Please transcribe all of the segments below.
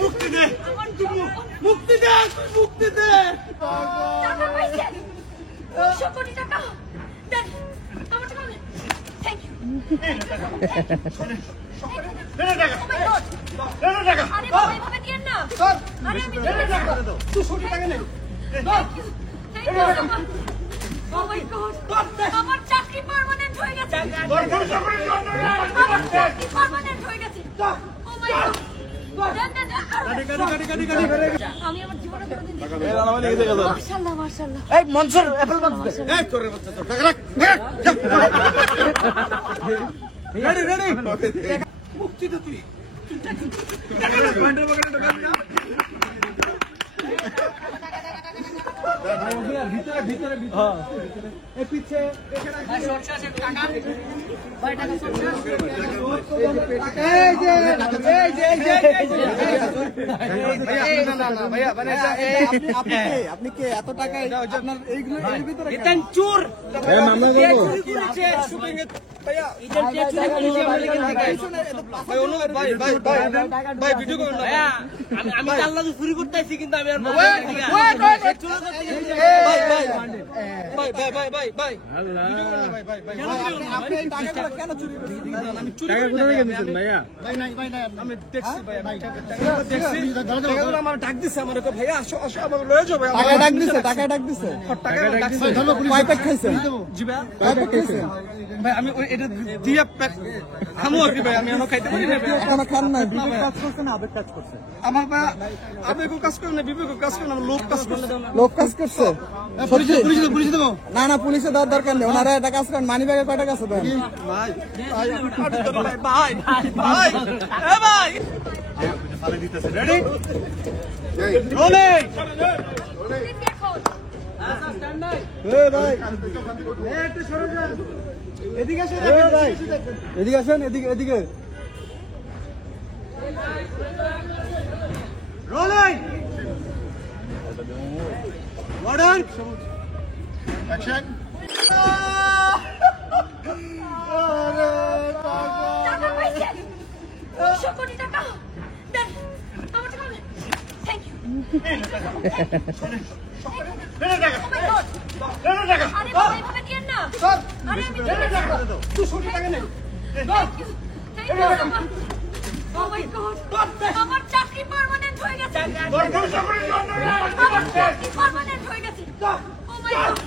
মুক্তি দে, মুক্তি দে, মুক্তি দে। 200 কোটি টাকা দেন আমার টাকা দেন। Thank you. আরে বাবা এভাবে দিয়েন না। আরে আমি 200 টাকা নেই। Thank you. Oh my God! আমার চাকরি পার্মানেন্ট হয়ে গেছে। আমার চাকরি পার্মানেন্ট হয়ে গেছে। Oh my God! আমি আমার জীবনে কোনোদিন মাশাআল্লাহ মাশাআল্লাহ। এই মনসুর অ্যাপল বক্স দে। এই তোরে বাচ্চা তো টাকা রাখ। Ready ready. মুক্তি দে তুই। ভিতরে ভিতরে হ্যাঁ এই পিছে এখানে ভাই সরষা টাকা ভাই টাকা সরষা এই যে না না ভাইয়া মানে আপনি কে এত টাকা আপনার এইগুলো এর ভিতরে এটা চোর এ মামলা দেব শুটিং এ ভাইয়া এটা চুরি করেছে আমরা এখান থেকে ভাই অনু ভাই ভাই ভাই ভিডিও করুন না ভাইয়া আমি আল্লাহ তো চুরি করতেছি কিন্তু আমি আর আপনি টাকাগুলো কেন চুরি করছেন? আমি চুরি করিনি ভাইয়া। ভাই নাই ভাই নাই আমি দেখছি ভাইয়া দেখছি টাকাগুলো আমার ডাক দিছে আমার ভাইয়া আসো আসো আমাকে লয়ে যাও ভাই। টাকা ডাক দিছে টাকা ডাক দিছে ধরো কয় প্যাক খাইছেন? জি ভাই কয় প্যাক খাইছেন? ভাই আমি ওই এটা দিয়া প্যাক খামু আর কি ভাই আমি এখনো খাইতে পারি না ভাই। এখনো খান না বিবেক কাজ করছে না আবেগ কাজ করছে? আমার ভাই আবেগ কাজ করে না বিবেক কাজ করে না লোক কাজ করছে। লোক কাজ করছে পুলিশে দেবো না না পুলিশে দেওয়ার দরকার নেই ওনারা একটা কাজ করেন মানি ব্যাগে কয়টা কাছে দেন ভাই ভাই ভাই ভাই ভাই দিতেছে রেডি রোলিং এ ভাই একটু সরে যান এদিকে আসেন ভাই এদিকে আসেন এদিকে এদিকে রোলিং Order! Action! টাকা পাইছেন 200 কোটি টাকা দেন আমার টাকা দেন। Thank you. আরে বাবা এভাবে দিয়েন না। আরে আমি 200 টাকা নেই। Thank you. Oh my God! আমার চাকরি পার্মানেন্ট হয়ে গেছে। আমার চাকরি পার্মানেন্ট হয়ে গেছে। Oh my God!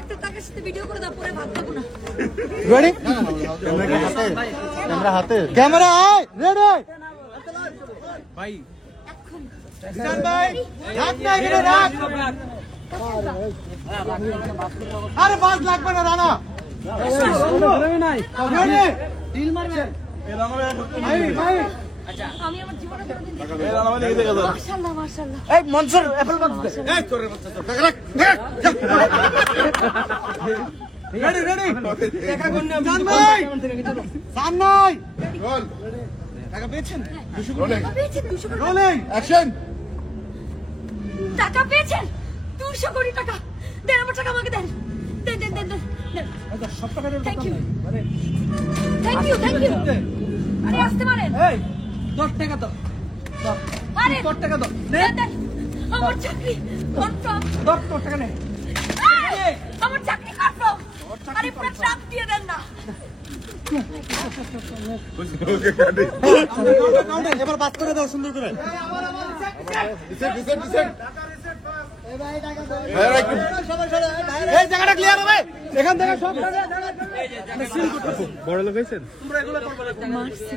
একটা টাকার সাথে ভিডিও করে দাও পরে ভাত খাবো না। রেডি ক্যামেরা হাতে ক্যামেরা আয় রেডি ভাই এখন ভাই রাখ না এখানে রাখ আরে 5 লাগবে না রানা ধরে নাই রেডি ডিল মারবেন ভাই ভাই আচ্ছা আমি আমার জীবনে কোনোদিন মাশাআল্লাহ মাশাআল্লাহ এই মনসুর অ্যাপল বক্স দে এই তোরে বাচ্চা তো টাকা রাখ রেডি রেডি টাকা কোন নাম জান ভাই জান নাই রোল টাকা পেয়েছেন 200 কোটি টাকা পেয়েছেন 200 কোটি রোলিং অ্যাকশন টাকা পেয়েছেন 200 কোটি টাকা দেন আমার টাকা আমাকে দেন দেন দেন দেন দেন সব টাকা দেন থ্যাংক ইউ থ্যাংক ইউ আরে আসতে পারেন এই 10 টাকা দাও আরে 10 টাকা দাও দেন দেন আমার চাকরি কনফার্ম 10 টাকা নে আমার চাকরি কনফার্ম আরে পুরো ট্রাক দিয়ে দেন না এবার বাদ করে দাও সুন্দর করে এই জায়গাটা ক্লিয়ার হবে এখান থেকে সব বড় লোক হয়েছেন? তোমরা এগুলো করবে না। মারছে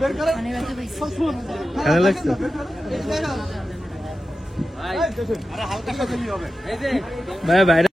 বের করে মানে ব্যথা পাইছে খেলা লাগছে? আরে হালকা সাথে কি হবে? ভাইয়া বাইরে